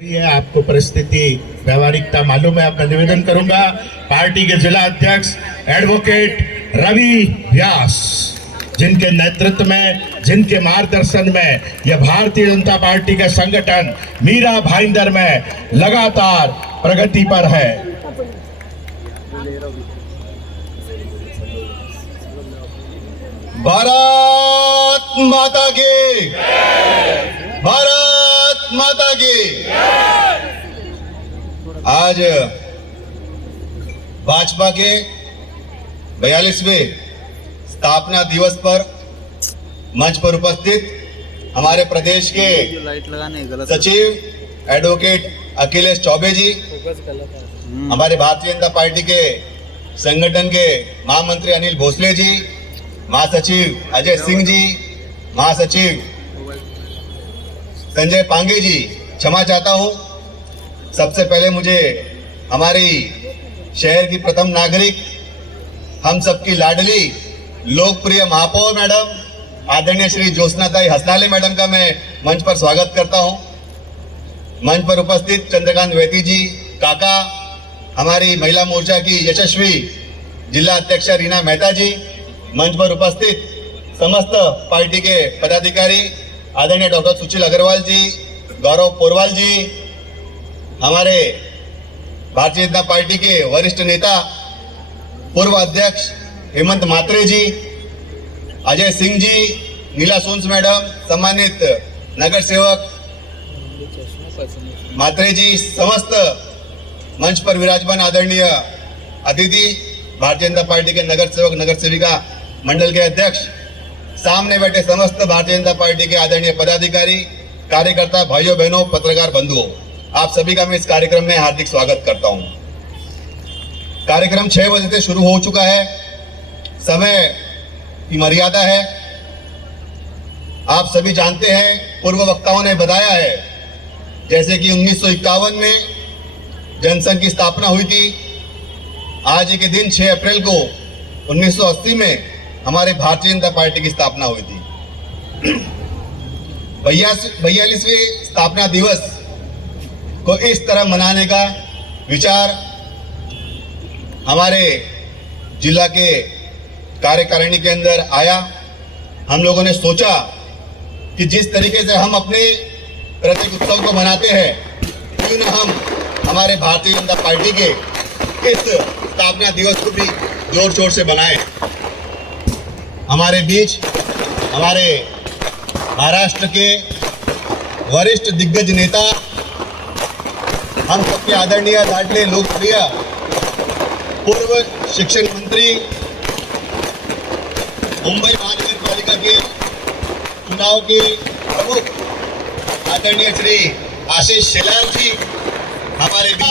है आपको परिस्थिति व्यवहारिकता मालूम है। अब मैं निवेदन करूंगा पार्टी के जिला अध्यक्ष एडवोकेट रवि व्यास, जिनके नेतृत्व में, जिनके मार्गदर्शन में यह भारतीय जनता पार्टी का संगठन मीरा भाईंदर में लगातार प्रगति पर है। भारत माता की, भारत माता की। आज भाजपा के 42वें स्थापना दिवस पर मंच पर उपस्थित हमारे प्रदेश के सचिव एडवोकेट अखिलेश चौबे जी, हमारे भारतीय जनता पार्टी के संगठन के महामंत्री अनिल भोसले जी, महासचिव अजय सिंह जी, महासचिव संजय पांगे जी, क्षमा चाहता हूं। सबसे पहले मुझे हमारी शहर की प्रथम नागरिक, हम सबकी लाडली लोकप्रिय महापौर मैडम आदरणीय श्री ज्योत्सनाताई हसनाले मैडम का मैं मंच पर स्वागत करता हूं। मंच पर उपस्थित चंद्रकांत वैती जी काका, हमारी महिला मोर्चा की यशस्वी जिला अध्यक्ष रीना मेहता जी, मंच पर उपस्थित समस्त पार्टी के पदाधिकारी आदरणीय डॉक्टर सुशील अग्रवाल जी, गौरव पोरवाल जी, हमारे भारतीय जनता पार्टी के वरिष्ठ नेता पूर्व अध्यक्ष हेमंत मात्रे जी, अजय सिंह जी, नीला सोन्स मैडम, सम्मानित नगर सेवक मात्रे जी, समस्त मंच पर विराजमान आदरणीय अतिथि, भारतीय जनता पार्टी के नगर सेवक नगर सेविका मंडल के अध्यक्ष, सामने बैठे समस्त भारतीय जनता पार्टी के आदरणीय पदाधिकारी, कार्यकर्ता, भाइयों बहनों, पत्रकार बंधुओं, आप सभी का मैं इस कार्यक्रम में हार्दिक स्वागत करता हूं। कार्यक्रम 6 बजे से शुरू हो चुका है, समय की मर्यादा है। आप सभी जानते हैं, पूर्व वक्ताओं ने बताया है, जैसे कि 1951 में जनसंघ की स्थापना हुई थी। आज ही के दिन 6 अप्रैल को 1980 में हमारे भारतीय जनता पार्टी की स्थापना हुई थी। 42वें स्थापना दिवस को इस तरह मनाने का विचार हमारे जिला के कार्यकारिणी के अंदर आया। हम लोगों ने सोचा कि जिस तरीके से हम अपने प्रतीक उत्सव को मनाते हैं, क्यों न हम हमारे भारतीय जनता पार्टी के इस स्थापना दिवस को भी जोर शोर से बनाएं। हमारे बीच हमारे महाराष्ट्र के वरिष्ठ दिग्गज नेता, हम सबके आदरणीय लाडले लोकप्रिय पूर्व शिक्षण मंत्री, मुंबई महानगर पालिका के चुनाव के प्रमुख आदरणीय श्री आशीष शेलार जी हमारे बीच।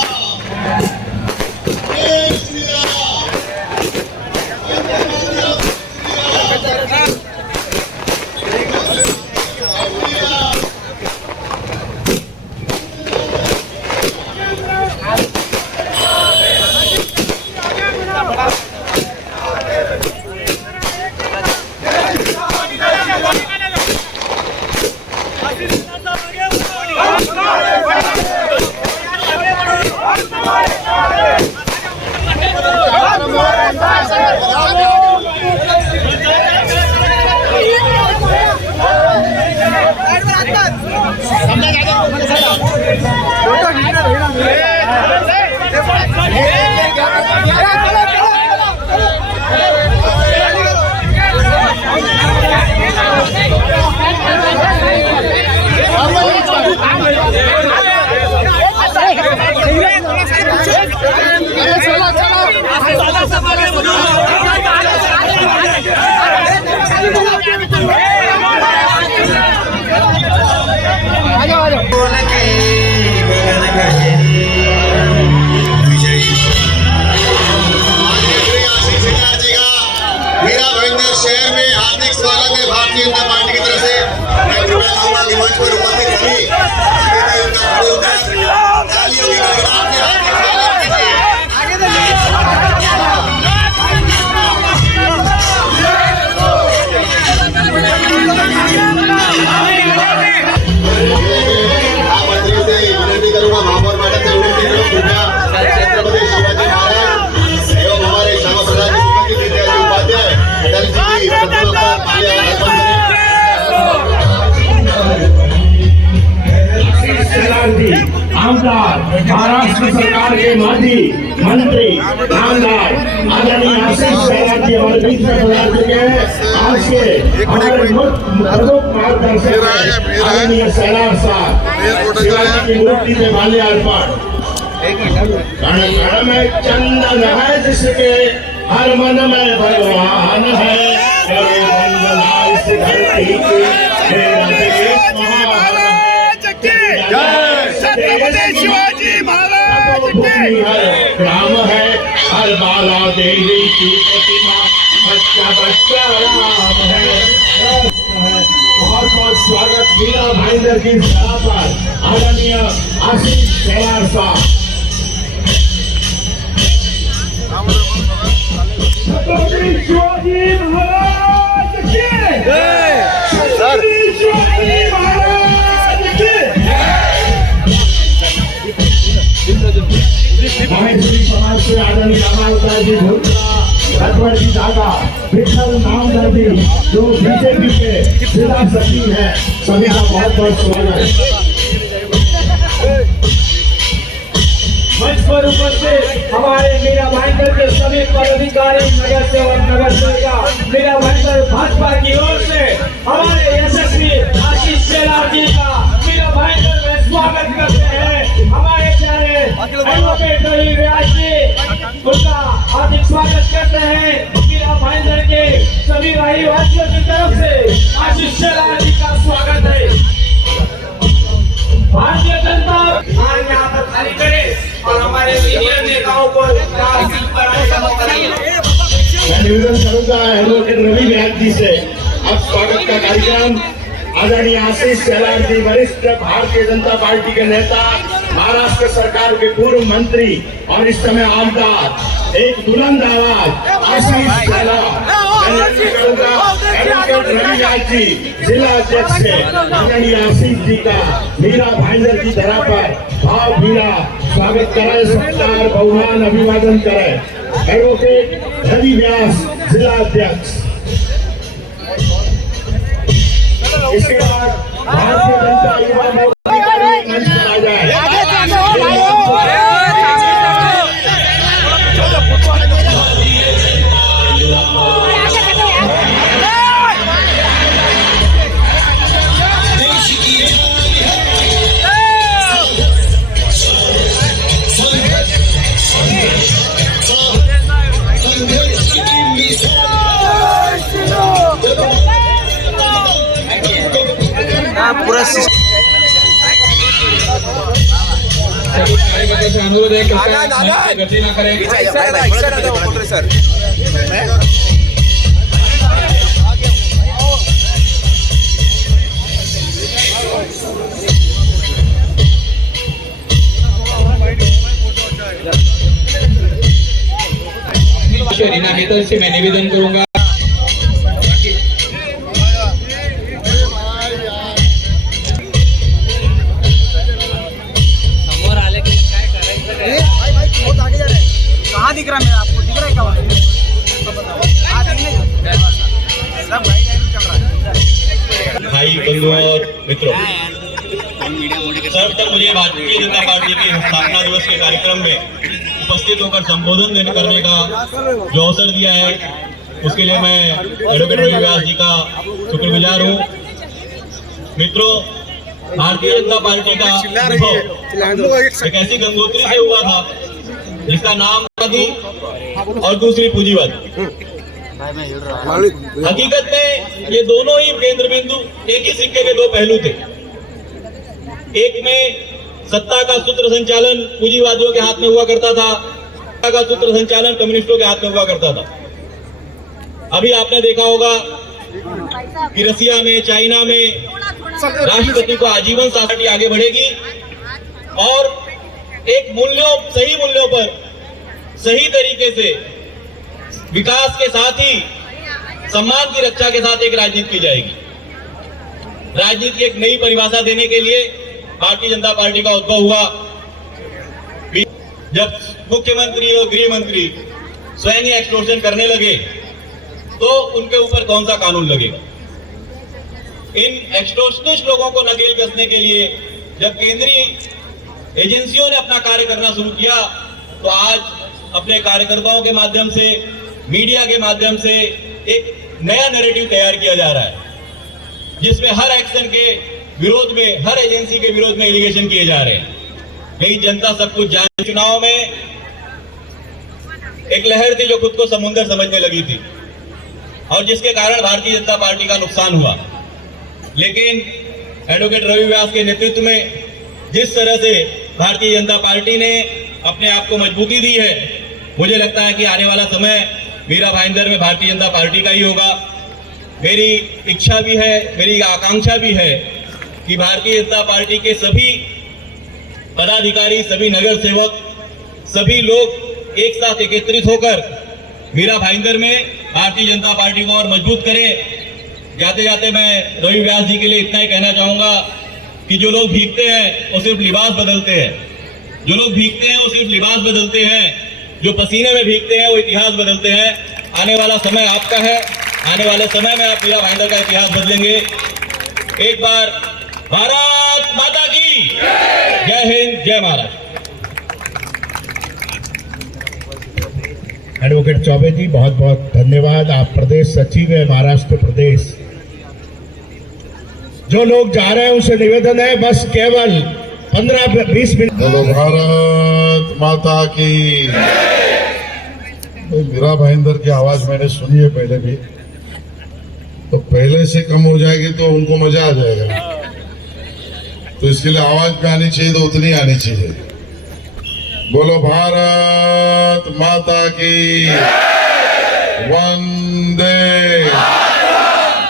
शहर में हार्दिक स्वागत है भारतीय जनता पार्टी की तरफ से। मैं कृपया चाहूंगा कि मंच पर उपस्थित सभी तालियों की गड़गड़ाहट से हार्दिक स्वागत कीजिए। आप मंत्री से विनती जी, आमदार महाराष्ट्र सरकार के माजी मंत्री नामदार आदरणीय आशीष शेलार जी हमारे बीच में पधार चुके हैं। आज के हमारे प्रमुख मार्गदर्शक आदरणीय शेलार साहब शिवाजी की मूर्ति पे माल्यार्पण। कण कण में चंदन है जिसके हर मन में भगवान है, करे वंदना इस धरती की, मेरा देश महान है। छत्रपति शिवाजी महाराज की हर राम है, हर बाला देवी की प्रतिमा, बच्चा बच्चा राम है। बहुत बहुत स्वागत मीरा भाईंदर की सभा पर आदरणीय आशीष शेलार साहब। छत्रपति शिवाजी महाराज की जय। छत्रपति शिवाजी महाराज की महेश्वरी समाज से आदरणीय रामावतार जी भोजरा, रघुवर जी दादा, विठल नामदार जी जो बीजेपी के जिला सचिव है, सभी का बहुत बहुत स्वागत। मंच पर उपस्थित हमारे मीरा भाईंदर के सभी पदाधिकारी, नगर सेवक, नगर सेविका, मीरा भाईंदर भाजपा की ओर से हमारे यशस्वी आशीष शेलार जी का मीरा भाईंदर में स्वागत करते हैं। हमारे प्यारे एडवोकेट रवि व्यास जी, उनका हार्दिक स्वागत करते हैं। मीरा भाईंदर के सभी भाईवासियों की तरफ से आशीष शेलार जी का स्वागत है। भारतीय जनता आज यहाँ पर खाली करे और हमारे सीनियर नेताओं को मैं निवेदन करूंगा एडवोकेट रवि व्यास जी से। अब स्वागत का कार्यक्रम आदरणीय आशीष शेलार जी, वरिष्ठ भारतीय जनता पार्टी के नेता, महाराष्ट्र सरकार के पूर्व मंत्री और इस समय आमदार, एक बुलंद आवाज आशीष शेलार। एडवोकेट रवि व्यास जी जिला अध्यक्ष से आदरणीय आशीष जी का मीरा भाईंदर की धरा पर भावभीरा स्वागत करें, सत्कार बहुमान अभिवादन करें। एडवोकेट रवि व्यास जिला अध्यक्ष। इसके बाद भारतीय जनता युवा मोर्चा का मंच पर आ जाए। पूरा अनुरोध है कि गति ना करें। रीना मेहता से मैं निवेदन करूंगा कहाँ दिख रहा है मेरा, आपको दिख रहा है क्या? भाई बंधुओं और मित्रों, सर्वप्रथम मुझे भारतीय जनता पार्टी के स्थापना दिवस के कार्यक्रम में उपस्थित होकर संबोधन करने का जो अवसर दिया है, उसके लिए मैं एडवोकेट रवि व्यास जी का शुक्रगुजार हूँ। मित्रों, भारतीय जनता पार्टी का अनुभव एक ऐसी गंगोत्री से हुआ था जिसका नाम थी और दूसरी पूंजीवाद। हकीकत में ये दोनों ही केंद्र बिंदु एक ही सिक्के के दो पहलू थे। एक में सत्ता का सूत्र संचालन पूंजीवादियों के हाथ में हुआ करता था, सत्ता का सूत्र संचालन कम्युनिस्टों के हाथ में हुआ करता था। अभी आपने देखा होगा कि रसिया में, चाइना में राष्ट्रपति को आजीवन शासन आगे बढ़ेगी और एक सही मूल्यों पर सही तरीके से विकास के साथ ही सम्मान की रक्षा के साथ एक राजनीति की जाएगी। राजनीति की एक नई परिभाषा देने के लिए भारतीय जनता पार्टी का उद्भव हुआ। जब मुख्यमंत्री और गृह मंत्री स्वयं ही एक्सटॉर्शन करने लगे तो उनके ऊपर कौन सा कानून लगेगा? इन एक्सटॉर्शनिस्ट लोगों को नकेल कसने के लिए जब केंद्रीय एजेंसियों ने अपना कार्य करना शुरू किया, तो आज अपने कार्यकर्ताओं के माध्यम से, मीडिया के माध्यम से एक नया नैरेटिव तैयार किया जा रहा है, जिसमें हर एक्शन के विरोध में, हर एजेंसी के विरोध में एलिगेशन किए जा रहे हैं। यही जनता सब कुछ जान। चुनाव में एक लहर थी जो खुद को समुद्र समझने लगी थी और जिसके कारण भारतीय जनता पार्टी का नुकसान हुआ। लेकिन एडवोकेट रवि व्यास के नेतृत्व में जिस तरह से भारतीय जनता पार्टी ने अपने आप को मजबूती दी है, मुझे लगता है कि आने वाला समय मीरा भाईंदर में भारतीय जनता पार्टी का ही होगा। मेरी इच्छा भी है, मेरी आकांक्षा भी है कि भारतीय जनता पार्टी के सभी पदाधिकारी, सभी नगर सेवक, सभी लोग एक साथ एकत्रित होकर मीरा भाईंदर में भारतीय जनता पार्टी को और मजबूत करें। जाते जाते मैं रवि व्यास जी के लिए इतना ही कहना चाहूंगा कि जो लोग भीगते हैं वो सिर्फ लिबास बदलते हैं, जो लोग भीगते हैं वो सिर्फ लिबास बदलते हैं, जो पसीने में भीगते हैं वो इतिहास बदलते हैं। आने वाला समय आपका है, आने वाले समय में आप मीरा भाईंदर का इतिहास बदलेंगे। एक बार भारत माता की जय हिंद, जय महाराष्ट्र। एडवोकेट चौबे जी, बहुत बहुत धन्यवाद। आप प्रदेश सचिव है महाराष्ट्र प्रदेश। जो लोग जा रहे हैं उनसे निवेदन है बस केवल 15-20 मिनट। बोलो भारत माता की। मीरा भाईंदर की आवाज मैंने सुनी है पहले भी, तो पहले से कम हो जाएगी तो उनको मजा आ जाएगा, तो इसके लिए आवाज पे आनी चाहिए तो उतनी आनी चाहिए। बोलो भारत माता की। वंदे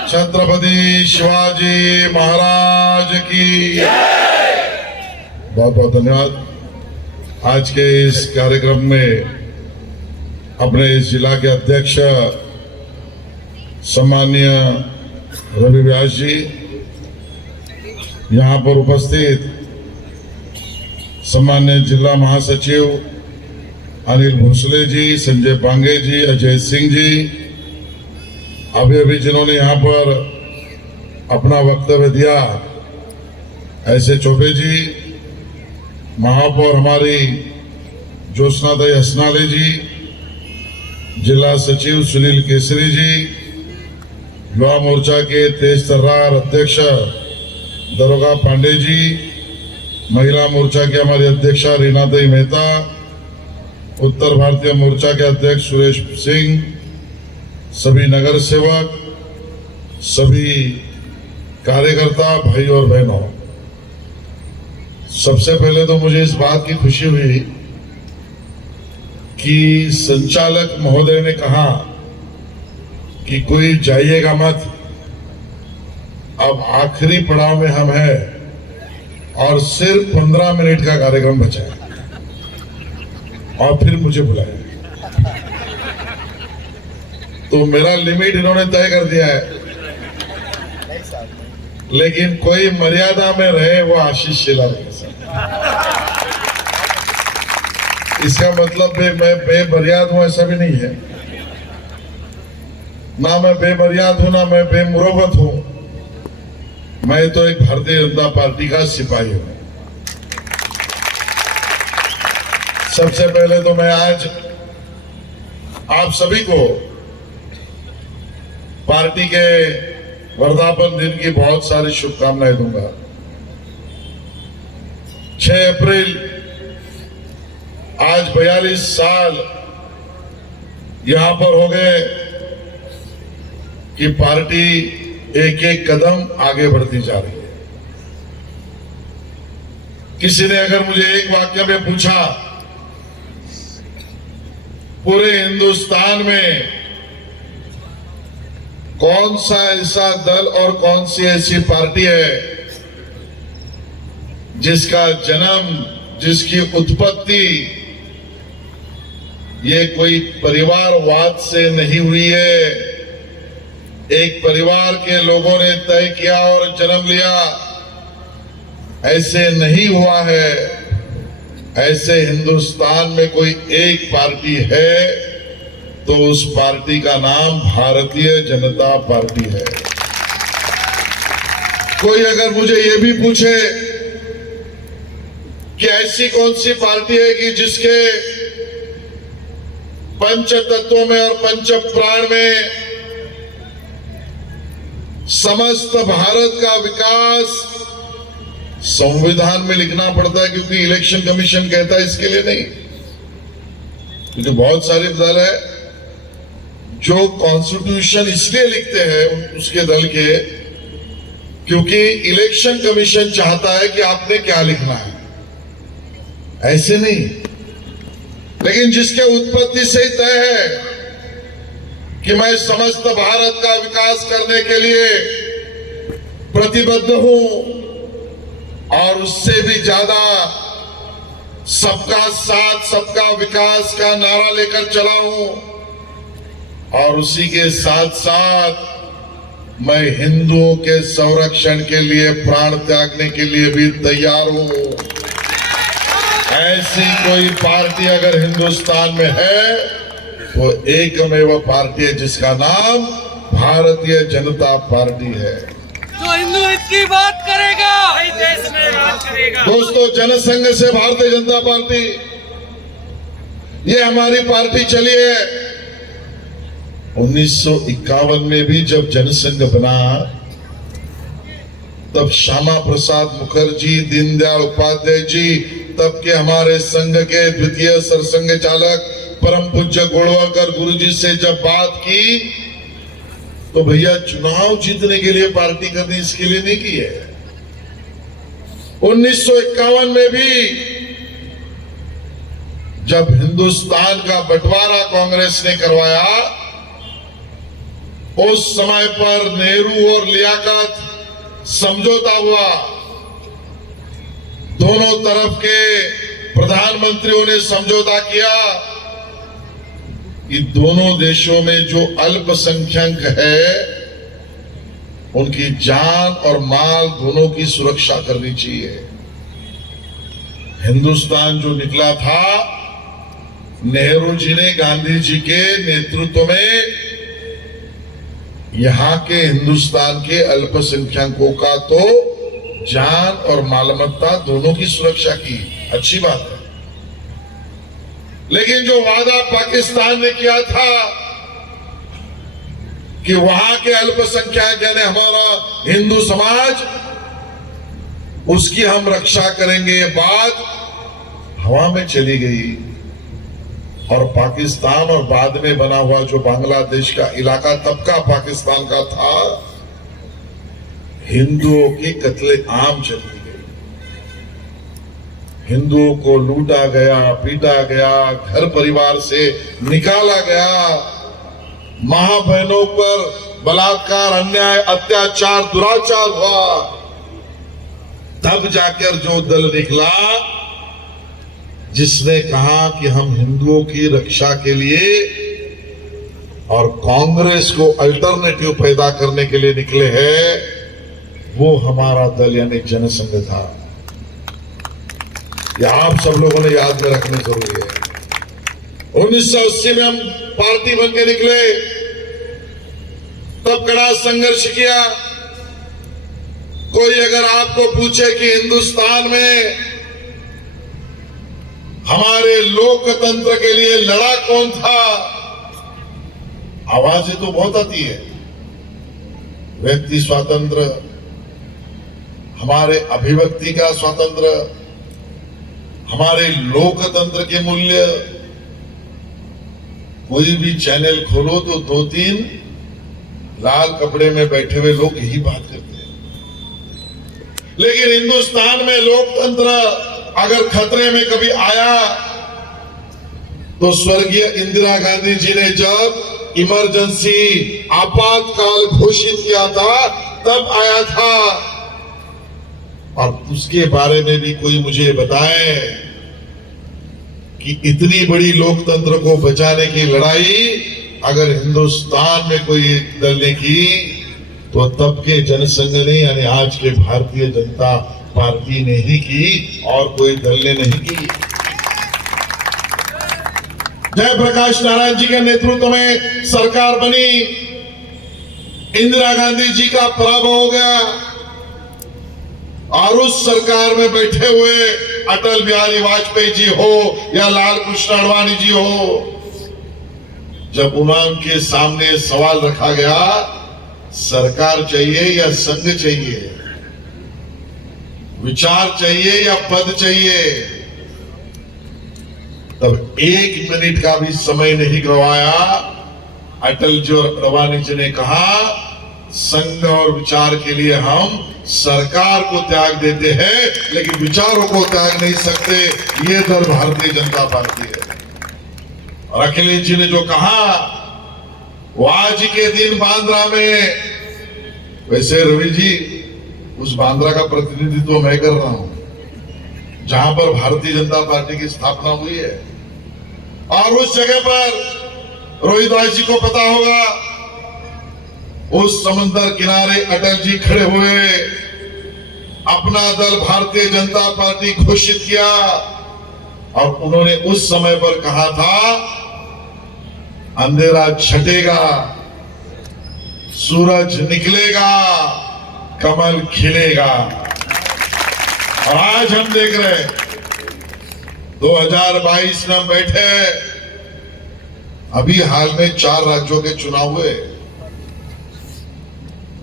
छत्रपति शिवाजी महाराज की। बहुत बहुत धन्यवाद। आज के इस कार्यक्रम में अपने इस जिला के अध्यक्ष सम्माननीय रवि व्यास जी, यहाँ पर उपस्थित सम्मान्य जिला महासचिव अनिल भोसले जी, संजय पांगे जी, अजय सिंह जी, अभी जिन्होंने यहाँ पर अपना वक्तव्य दिया, ऐसे चौबे जी, महापौर हमारी ज्योत्सनादय हसनाले जी, जिला सचिव सुनील केसरी जी, युवा मोर्चा के तेज तर्रार अध्यक्ष दरोगा पांडे जी, महिला मोर्चा की हमारी अध्यक्षा रीनादई मेहता, उत्तर भारतीय मोर्चा के अध्यक्ष सुरेश सिंह, सभी नगर सेवक, सभी कार्यकर्ता भाई और बहनों, सबसे पहले तो मुझे इस बात की खुशी हुई कि संचालक महोदय ने कहा कि कोई जाइएगा मत, अब आखिरी पड़ाव में हम हैं और सिर्फ 15 मिनट का कार्यक्रम बचा है, और फिर मुझे बुलाया। तो मेरा लिमिट इन्होंने तय कर दिया है, लेकिन कोई मर्यादा में रहे वो आशीष शेलार के साथ। इसका मतलब मैं बेमर्याद हूं ऐसा भी नहीं है, ना मैं बेमर्याद हूं, ना मैं बेमुरवत हूं। मैं तो एक भारतीय जनता पार्टी का सिपाही हूं। सबसे पहले तो मैं आज आप सभी को पार्टी के वर्धापन दिन की बहुत सारी शुभकामनाएं दूंगा। 6 अप्रैल आज 42 साल यहां पर हो गए कि पार्टी एक एक कदम आगे बढ़ती जा रही है। किसी ने अगर मुझे एक वाक्य में पूछा, पूरे हिंदुस्तान में कौन सा ऐसा दल और कौन सी ऐसी पार्टी है जिसका जन्म, जिसकी उत्पत्ति ये कोई परिवारवाद से नहीं हुई है, एक परिवार के लोगों ने तय किया और जन्म लिया, ऐसे नहीं हुआ है। ऐसे हिंदुस्तान में कोई एक पार्टी है तो उस पार्टी का नाम भारतीय जनता पार्टी है। कोई अगर मुझे ये भी पूछे कि ऐसी कौन सी पार्टी है कि जिसके पंच तत्वों में और पंच प्राण में समस्त भारत का विकास संविधान में लिखना पड़ता है, क्योंकि इलेक्शन कमीशन कहता है, इसके लिए नहीं। क्योंकि बहुत सारे दल है जो कॉन्स्टिट्यूशन इसलिए लिखते हैं उसके दल के, क्योंकि इलेक्शन कमीशन चाहता है कि आपने क्या लिखना है, ऐसे नहीं। लेकिन जिसके उत्पत्ति से ही तय है कि मैं समस्त भारत का विकास करने के लिए प्रतिबद्ध हूं और उससे भी ज्यादा सबका साथ सबका विकास का नारा लेकर चला हूं, और उसी के साथ साथ मैं हिंदुओं के संरक्षण के लिए प्राण त्यागने के लिए भी तैयार हूं। ऐसी कोई पार्टी अगर हिंदुस्तान में है तो एकमेव पार्टी है जिसका नाम भारतीय जनता पार्टी है। जो हिंदू हित की बात करेगा वही देश में राज करेगा। दोस्तों, जनसंघ से भारतीय जनता पार्टी, ये हमारी पार्टी चली है। 1951 में भी जब जनसंघ बना तब श्यामा प्रसाद मुखर्जी, दीनदयाल उपाध्याय जी, तब के हमारे संघ के द्वितीय सरसंघ चालक परम पूज्य गोलवालकर गुरुजी से जब बात की तो भैया चुनाव जीतने के लिए पार्टी करनी, इसके लिए नहीं की है। 1951 में भी जब हिंदुस्तान का बंटवारा कांग्रेस ने करवाया, उस समय पर नेहरू और लियाकत समझौता हुआ। दोनों तरफ के प्रधानमंत्रियों ने समझौता किया कि दोनों देशों में जो अल्पसंख्यक है उनकी जान और माल दोनों की सुरक्षा करनी चाहिए। हिंदुस्तान जो निकला था, नेहरू जी ने गांधी जी के नेतृत्व में यहां के हिंदुस्तान के अल्पसंख्यकों का तो जान और मालमत्ता दोनों की सुरक्षा की, अच्छी बात है। लेकिन जो वादा पाकिस्तान ने किया था कि वहां के अल्पसंख्यक यानी हमारा हिंदू समाज, उसकी हम रक्षा करेंगे, बात हवा में चली गई। और पाकिस्तान और बाद में बना हुआ जो बांग्लादेश का इलाका तब का पाकिस्तान का था, हिंदुओं की कत्ले आम चलती गई। हिंदुओं को लूटा गया, पीटा गया, घर परिवार से निकाला गया, मां बहनों पर बलात्कार, अन्याय, अत्याचार, दुराचार हुआ। तब जाकर जो दल निकला जिसने कहा कि हम हिंदुओं की रक्षा के लिए और कांग्रेस को अल्टरनेटिव पैदा करने के लिए निकले हैं, वो हमारा दल यानी जनसंघ था। यह आप सब लोगों ने याद में रखनी जरूरी है। 1980 में हम पार्टी बन के निकले, तब कड़ा संघर्ष किया। कोई अगर आपको पूछे कि हिंदुस्तान में हमारे लोकतंत्र के लिए लड़ा कौन था, आवाजें तो बहुत आती है, व्यक्ति स्वातंत्र, हमारे अभिव्यक्ति का स्वातंत्र, हमारे लोकतंत्र के मूल्य। कोई भी चैनल खोलो तो 2-3 लाल कपड़े में बैठे हुए लोग यही बात करते हैं। लेकिन हिंदुस्तान में लोकतंत्र अगर खतरे में कभी आया तो स्वर्गीय इंदिरा गांधी जी ने जब इमरजेंसी आपातकाल घोषित किया था तब आया था। और उसके बारे में भी कोई मुझे बताए कि इतनी बड़ी लोकतंत्र को बचाने की लड़ाई अगर हिंदुस्तान में कोई दल ने की तो तब के जनसंघ ने यानी आज के भारतीय जनता पार्टी ने ही की और कोई दल ने नहीं की। जयप्रकाश नारायण जी के नेतृत्व में सरकार बनी, इंदिरा गांधी जी का पराभव हो गया और उस सरकार में बैठे हुए अटल बिहारी वाजपेयी जी हो या लाल कृष्ण आडवाणी जी हो, जब उनके सामने सवाल रखा गया सरकार चाहिए या संघ चाहिए, विचार चाहिए या पद चाहिए, तब 1 मिनट का भी समय नहीं गवाया। अटल जी और आडवाणी जी ने कहा संघ और विचार के लिए हम सरकार को त्याग देते हैं, लेकिन विचारों को त्याग नहीं सकते। ये दल भारतीय जनता पार्टी है। और अखिलेश जी ने जो कहा वो आज के दिन बांद्रा में, वैसे रवि जी उस बांद्रा का प्रतिनिधित्व मैं कर रहा हूं जहां पर भारतीय जनता पार्टी की स्थापना हुई है, और उस जगह पर रोहित भाई जी को पता होगा उस समंदर किनारे अटल जी खड़े हुए, अपना दल भारतीय जनता पार्टी घोषित किया, और उन्होंने उस समय पर कहा था अंधेरा छटेगा, सूरज निकलेगा, कमल खिलेगा। और आज हम देख रहे हैं 2022 में हम बैठे, अभी हाल में 4 राज्यों के चुनाव हुए।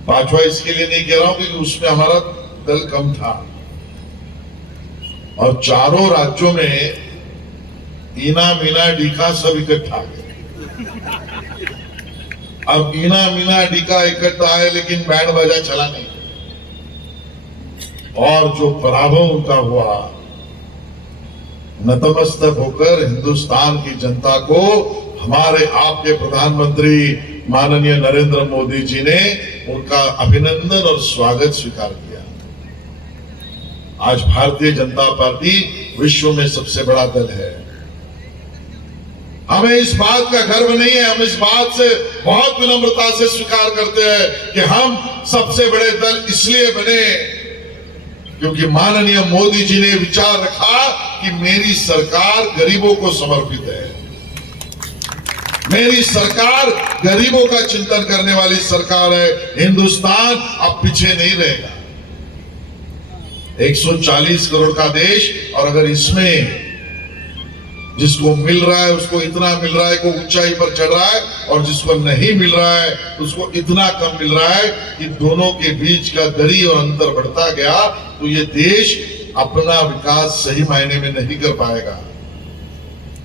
5वां इसके लिए नहीं कह रहा हूं क्योंकि उसमें हमारा दल कम था, और चारों राज्यों में ईना मीना डीका सब इकट्ठा गए। अब ईना मीना डीका इकट्ठा है लेकिन बैंड बाजा चला नहीं, और जो पराभव उनका हुआ, नतमस्तक होकर हिंदुस्तान की जनता को हमारे आपके प्रधानमंत्री माननीय नरेंद्र मोदी जी ने उनका अभिनंदन और स्वागत स्वीकार किया। आज भारतीय जनता पार्टी विश्व में सबसे बड़ा दल है। हमें इस बात का गर्व नहीं है, हम इस बात से बहुत विनम्रता से स्वीकार करते हैं कि हम सबसे बड़े दल इसलिए बने क्योंकि माननीय मोदी जी ने विचार रखा कि मेरी सरकार गरीबों को समर्पित है, मेरी सरकार गरीबों का चिंतन करने वाली सरकार है। हिंदुस्तान अब पीछे नहीं रहेगा। 140 करोड़ का देश, और अगर इसमें जिसको मिल रहा है उसको इतना मिल रहा है को ऊंचाई पर चढ़ रहा है, और जिसको नहीं मिल रहा है उसको इतना कम मिल रहा है कि दोनों के बीच का दरी और अंतर बढ़ता गया, तो ये देश अपना विकास सही मायने में नहीं कर पाएगा।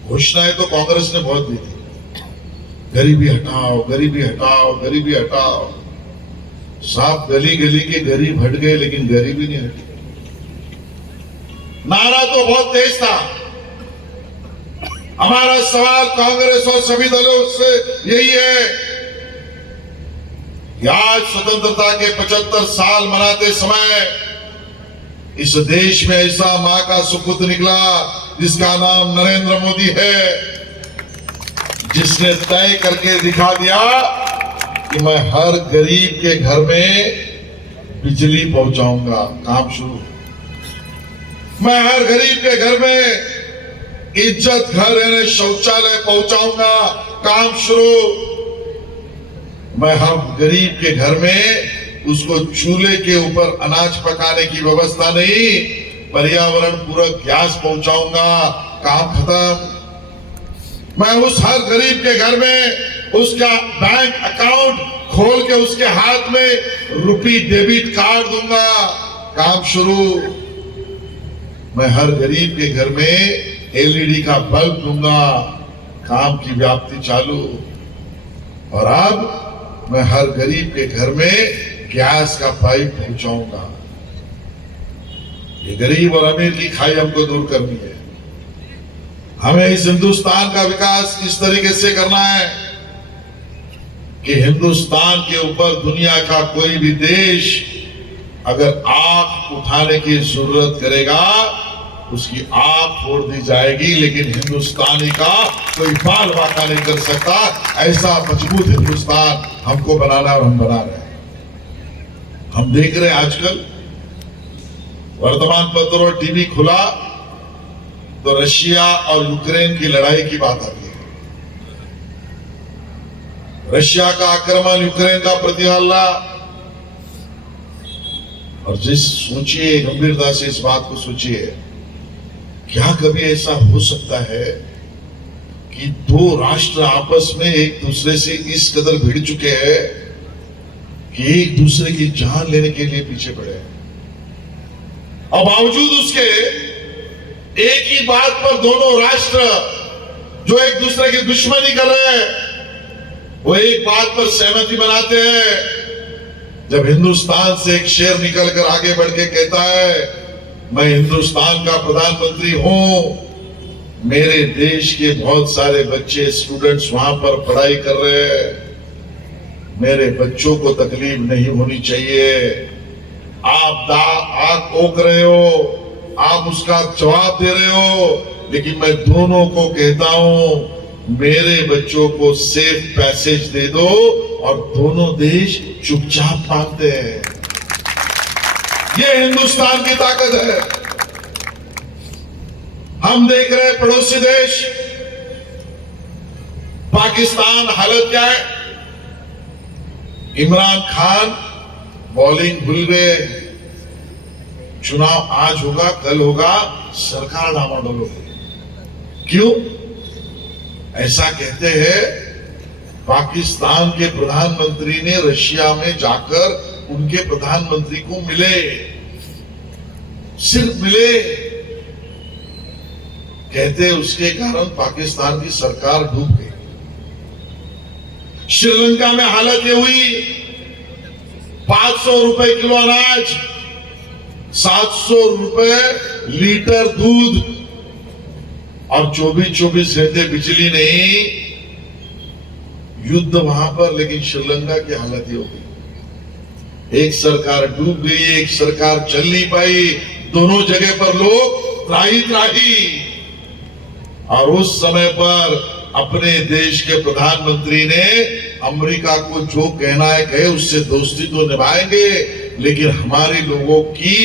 घोषणाएं तो कांग्रेस ने बहुत दी थी, गरीबी हटाओ, गरीबी हटाओ, गरीबी हटाओ। साफ गली गली के गरीब हट गए लेकिन गरीबी नहीं हटी। नारा तो बहुत तेज था। हमारा सवाल कांग्रेस और सभी दलों से यही है कि आज स्वतंत्रता के 75 साल मनाते समय इस देश में ऐसा मां का सुपुत्र निकला जिसका नाम नरेंद्र मोदी है, जिसने तय करके दिखा दिया कि मैं हर गरीब के घर में बिजली पहुंचाऊंगा। काम शुरू। मैं हर गरीब के घर में इज्जत घर यानी शौचालय पहुंचाऊंगा। काम शुरू। मैं हर गरीब के घर में उसको चूल्हे के ऊपर अनाज पकाने की व्यवस्था नहीं, पर्यावरण पूरक गैस पहुंचाऊंगा। काम खत्म। मैं उस हर गरीब के घर में उसका बैंक अकाउंट खोल के उसके हाथ में रुपी डेबिट कार्ड दूंगा। काम शुरू। मैं हर गरीब के घर में एलईडी का बल्ब दूंगा। काम की व्याप्ति चालू। और अब मैं हर गरीब के घर में गैस का पाइप पहुंचाऊंगा। ये गरीब और अमीर की खाई हमको दूर करनी है। हमें इस हिंदुस्तान का विकास इस तरीके से करना है कि हिंदुस्तान के ऊपर दुनिया का कोई भी देश अगर आंख उठाने की जरूरत करेगा उसकी आंख फोड़ दी जाएगी, लेकिन हिंदुस्तानी का कोई बाल बाका नहीं कर सकता। ऐसा मजबूत हिंदुस्तान हमको बनाना और हम बना रहे हैं। हम देख रहे हैं आजकल वर्तमान पत्र और टीवी खुला तो रशिया और यूक्रेन की लड़ाई की बात आती है। रशिया का आक्रमण, यूक्रेन का प्रतिहल्ला, और जिस सोचिए गंभीरता से इस बात को सोचिए क्या कभी ऐसा हो सकता है कि दो राष्ट्र आपस में एक दूसरे से इस कदर भिड़ चुके हैं कि एक दूसरे की जान लेने के लिए पीछे पड़े हैं, और बावजूद उसके एक ही बात पर दोनों राष्ट्र जो एक दूसरे की दुश्मनी कर रहे हैं, वो एक बात पर सहमति बनाते हैं। जब हिंदुस्तान से एक शेर निकलकर आगे बढ़ के कहता है, मैं हिंदुस्तान का प्रधानमंत्री हूं, मेरे देश के बहुत सारे बच्चे स्टूडेंट्स वहां पर पढ़ाई कर रहे हैं, मेरे बच्चों को तकलीफ नहीं होनी चाहिए। आप आग ओक रहे हो, आप उसका जवाब दे रहे हो, लेकिन मैं दोनों को कहता हूं, मेरे बच्चों को सेफ पैसेज दे दो, और दोनों देश चुपचाप मानते हैं। ये हिंदुस्तान की ताकत है। हम देख रहे हैं पड़ोसी देश पाकिस्तान हालत क्या है। इमरान खान बॉलिंग भूल गए, चुनाव आज होगा कल होगा, सरकार डामाडोल होगी। क्यों ऐसा कहते हैं? पाकिस्तान के प्रधानमंत्री ने रशिया में जाकर उनके प्रधानमंत्री को मिले, सिर्फ मिले, कहते उसके कारण पाकिस्तान की सरकार डूब गई। श्रीलंका में हालत ये हुई, 500 रुपए किलो अनाज, 700 रुपए लीटर दूध, और 24-24 घंटे बिजली नहीं। युद्ध वहां पर, लेकिन श्रीलंका की हालत ये हो गई, एक सरकार डूब गई, एक सरकार चल नहीं पाई, दोनों जगह पर लोग त्राही त्राही। और उस समय पर अपने देश के प्रधानमंत्री ने अमेरिका को जो कहना है कहे, उससे दोस्ती तो निभाएंगे, लेकिन हमारे लोगों की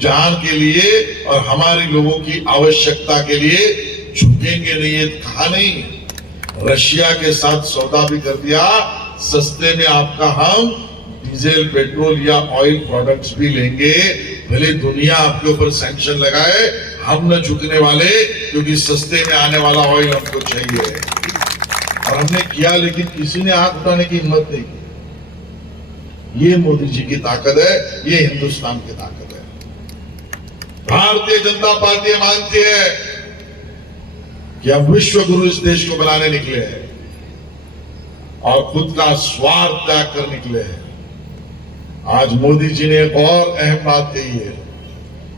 जान के लिए और हमारे लोगों की आवश्यकता के लिए झुकेंगे नहीं। ये कहा नहीं, रशिया के साथ सौदा भी कर दिया, सस्ते में आपका हम डीजल पेट्रोल या ऑयल प्रोडक्ट्स भी लेंगे, भले दुनिया आपके ऊपर सैंक्शन लगाए, हम न झुकने वाले, क्योंकि सस्ते में आने वाला ऑयल हमको चाहिए। और हमने किया, लेकिन किसी ने आंख उठाने की हिम्मत नहीं की। ये मोदी जी की ताकत है, ये हिंदुस्तान की ताकत है। भारतीय जनता पार्टी मानती है कि हम विश्व गुरु इस देश को बनाने निकले हैं और खुद का स्वार्थ त्याग कर निकले हैं। आज मोदी जी ने एक और अहम बात कही है,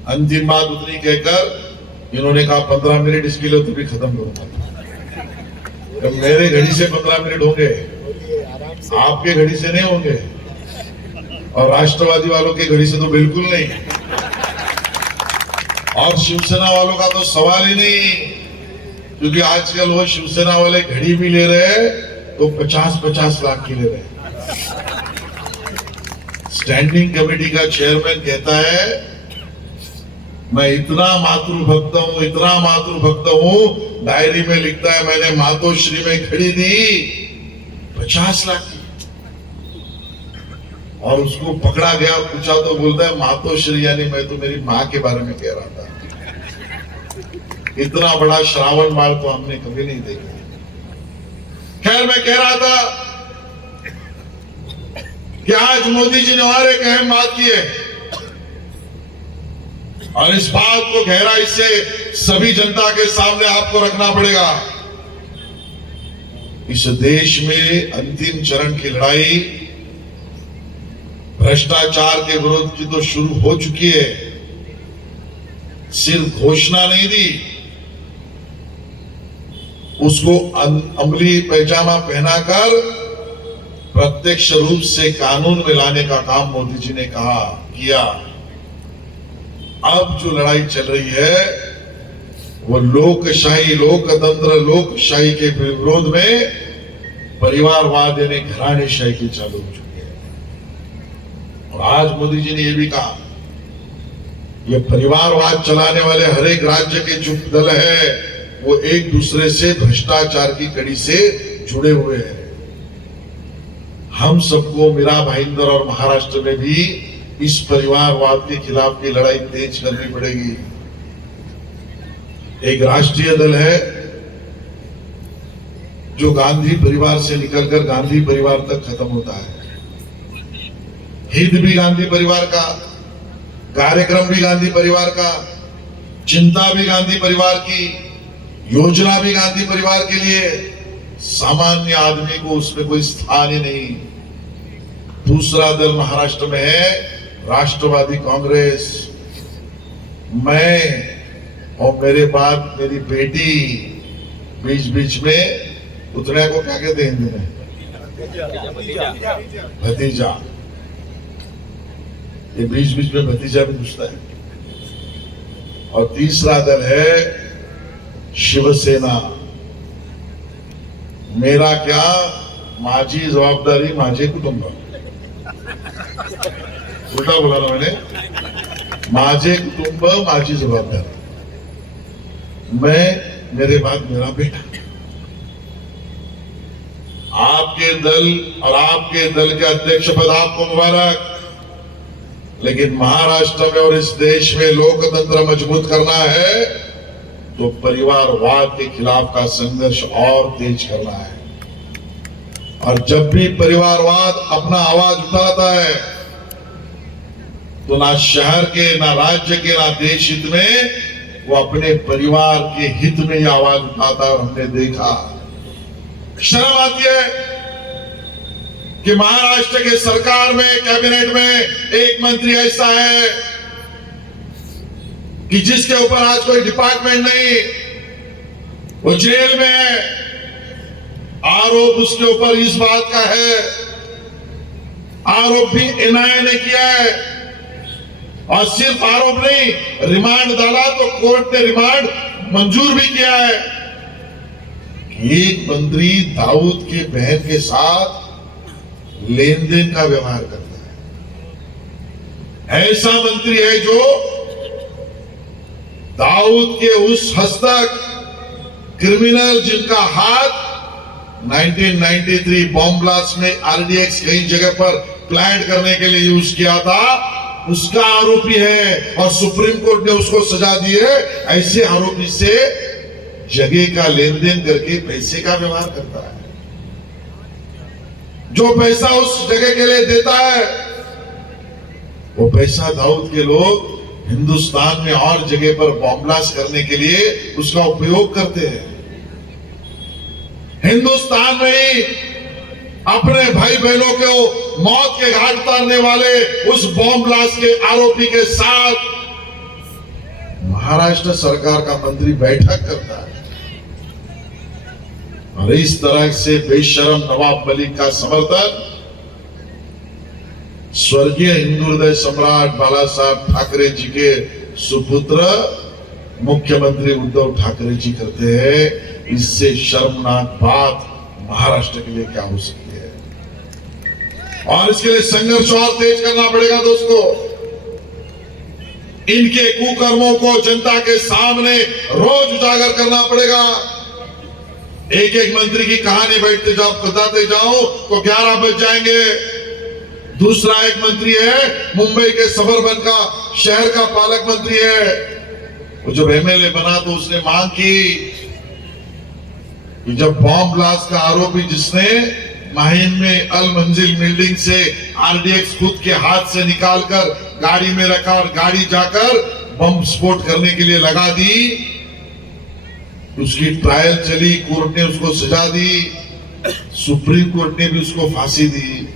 अंतिम बात उतनी कहकर इन्होंने कहा 15 मिनट इसके लिए तो भी खत्म करूंगा। तो मेरे घड़ी से 15 मिनट होंगे, आपके घड़ी से नहीं होंगे, और राष्ट्रवादी वालों के घड़ी से तो बिल्कुल नहीं, और शिवसेना वालों का तो सवाल ही नहीं, क्योंकि आजकल वो शिवसेना वाले घड़ी भी ले रहे हैं तो 50-50 लाख की ले रहे हैं। स्टैंडिंग कमेटी का चेयरमैन कहता है, मैं इतना मातृभक्त हूं, इतना मातृभक्त हूं, डायरी में लिखता है मैंने मातोश्री में घड़ी दी 50 लाख की, और उसको पकड़ा गया, पूछा तो बोलता है मातोश्री यानी मैं तो मेरी मां के बारे में कह रहा था। इतना बड़ा श्रावण बाल तो हमने कभी नहीं देखा। खैर, मैं कह रहा था कि आज मोदी जी ने और एक अहम बात की है, और इस बात को गहराई से सभी जनता के सामने आपको रखना पड़ेगा। इस देश में अंतिम चरण की लड़ाई भ्रष्टाचार के विरोध की तो शुरू हो चुकी है। सिर्फ घोषणा नहीं दी, उसको अमली पैजामा पहनाकर प्रत्यक्ष रूप से कानून में लाने का काम मोदी जी ने किया। अब जो लड़ाई चल रही है वो लोकशाही, लोकतंत्र, लोकशाही के विरोध में परिवारवाद यानी घराणेशाही की चालू हो चुकी है। और आज मोदी जी ने यह भी कहा, ये परिवारवाद चलाने वाले हर एक राज्य के जो दल है वो एक दूसरे से भ्रष्टाचार की कड़ी से जुड़े हुए हैं। हम सबको मीरा भाईंदर और महाराष्ट्र में भी इस परिवारवाद के खिलाफ की लड़ाई तेज करनी पड़ेगी। एक राष्ट्रीय दल है जो गांधी परिवार से निकलकर गांधी परिवार तक खत्म होता है। हित भी गांधी परिवार का, कार्यक्रम भी गांधी परिवार का, चिंता भी गांधी परिवार की, योजना भी गांधी परिवार के लिए। सामान्य आदमी को उसमें कोई स्थान ही नहीं। दूसरा दल महाराष्ट्र में है राष्ट्रवादी कांग्रेस। मैं और मेरे बाद मेरी बेटी बीच बीच में, उतने को क्या कहते हैं हिंदी में? भतीजा। ये बीच बीच में भतीजा भी घुसता है। और तीसरा दल है शिवसेना। मेरा क्या, माझी जबाबदारी माझे कुटुंब। उल्टा बोला ना मैंने, माझे कुटुंब माझी जबाबदारी। मैं, मेरे बाद मेरा बेटा। आपके दल और आपके दल के अध्यक्ष पद आपको मुबारक, लेकिन महाराष्ट्र में और इस देश में लोकतंत्र मजबूत करना है तो परिवारवाद के खिलाफ का संघर्ष और तेज करना है। और जब भी परिवारवाद अपना आवाज उठाता है तो ना शहर के, ना राज्य के, ना देश हित में, वो अपने परिवार के हित में ही आवाज उठाता है। और हमने देखा, शर्म आती है कि महाराष्ट्र के सरकार में, कैबिनेट में एक मंत्री ऐसा है कि जिसके ऊपर आज कोई डिपार्टमेंट नहीं, वो जेल में है। आरोप उसके ऊपर इस बात का है, आरोप भी एनआईए ने किया है। और सिर्फ आरोप नहीं, रिमांड डाला तो कोर्ट ने रिमांड मंजूर भी किया है। एक मंत्री दाऊद के बहन के साथ लेन देन का व्यवहार करता है। ऐसा मंत्री है जो दाऊद के उस हस्तक क्रिमिनल जिनका हाथ 1993 बॉम्ब ब्लास्ट में आरडीएक्स कई जगह पर प्लांट करने के लिए यूज किया था, उसका आरोपी है। और सुप्रीम कोर्ट ने उसको सजा दी है। ऐसे आरोपी से जगह का लेन देन करके पैसे का व्यवहार करता है। जो पैसा उस जगह के लिए देता है, वो पैसा दाऊद के लोग हिंदुस्तान में और जगह पर बॉम्ब ब्लास्ट करने के लिए उसका उपयोग करते हैं। हिंदुस्तान में ही अपने भाई बहनों को मौत के घाट उतारने वाले उस बॉम्ब ब्लास्ट के आरोपी के साथ महाराष्ट्र सरकार का मंत्री बैठक करता है। और इस तरह से बेशरम नवाब मलिक का समर्थन स्वर्गीय हिंदू हृदय सम्राट बाला साहब ठाकरे जी के सुपुत्र मुख्यमंत्री उद्धव ठाकरे जी करते हैं। इससे शर्मनाक बात महाराष्ट्र के लिए क्या हो सकती है? और इसके लिए संघर्ष और तेज करना पड़ेगा दोस्तों। इनके कुकर्मों को जनता के सामने रोज उजागर करना पड़ेगा। एक एक मंत्री की कहानी बैठते जाओ, बताते जाओ तो 11 बज जाएंगे। दूसरा एक मंत्री है मुंबई के सबरबन का शहर का पालक मंत्री है, वो जब एमएलए बना तो उसने मांग की कि जब बॉम्ब ब्लास्ट का आरोपी जिसने माहिम में अल मंजिल बिल्डिंग से आरडीएक्स खुद के हाथ से निकालकर गाड़ी में रखा और गाड़ी जाकर बम स्फोट करने के लिए लगा दी, उसकी ट्रायल चली, कोर्ट ने उसको सजा दी, सुप्रीम कोर्ट ने भी उसको फांसी दी।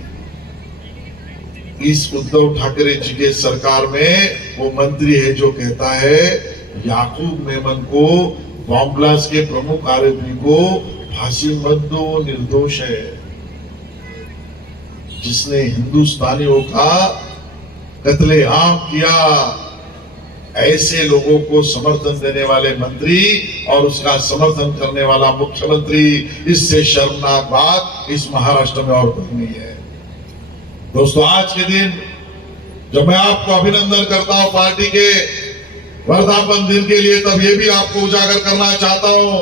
इस उद्धव ठाकरे जी के सरकार में वो मंत्री है जो कहता है याकूब मेमन को, बॉम्ब ब्लास्ट के प्रमुख आरोपी को फांसी मत दो, निर्दोष है। जिसने हिंदुस्तानियों का कत्लेआम किया, ऐसे लोगों को समर्थन देने वाले मंत्री और उसका समर्थन करने वाला मुख्यमंत्री, इससे शर्मनाक बात इस महाराष्ट्र में और कोई नहीं है। दोस्तों, आज के दिन जब मैं आपको अभिनंदन करता हूं पार्टी के वर्धापन दिन के लिए, तब ये भी आपको उजागर करना चाहता हूं,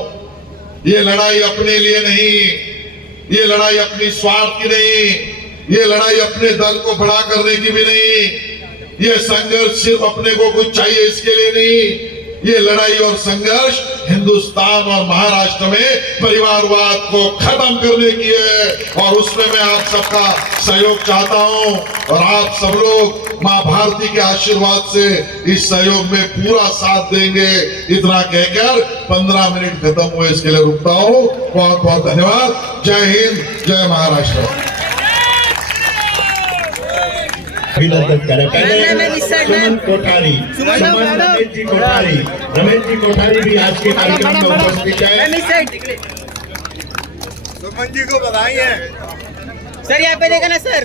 ये लड़ाई अपने लिए नहीं, ये लड़ाई अपनी स्वार्थ की नहीं, ये लड़ाई अपने दल को बड़ा करने की भी नहीं, ये संघर्ष सिर्फ अपने को कुछ चाहिए इसके लिए नहीं, ये लड़ाई और संघर्ष हिंदुस्तान और महाराष्ट्र में परिवारवाद को खत्म करने की है और उसमें मैं आप सबका सहयोग चाहता हूं और आप सब लोग मां भारती के आशीर्वाद से इस सहयोग में पूरा साथ देंगे। इतना कहकर 15 मिनट खत्म हुए, इसके लिए रुकता हूं। बहुत बहुत धन्यवाद। जय हिंद, जय महाराष्ट्र। अभिनंदन करें पहले सुमन कोठारी, रमेश जी कोठारी, रमेश जी कोठारी भी आज के कार्यक्रम में उपस्थित है। सुमन जी को बधाई है। सर यहाँ पे देखा ना सर।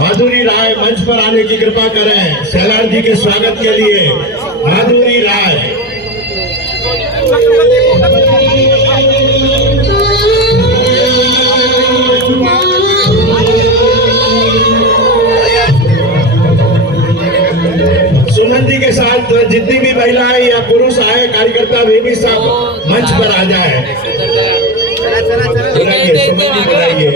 माधुरी राय मंच पर आने की कृपा करें सैलार जी के स्वागत के लिए। माधुरी राय। सुमन जी के साथ जितनी भी महिलाएं या पुरुष आए कार्यकर्ता वे भी सब मंच पर आ जाए। बुलाइए सुमन जी, बुलाइए।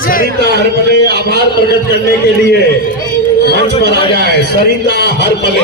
सरिता हरपले आभार प्रकट करने के लिए मंच पर आ जाए। सरिता हरपले।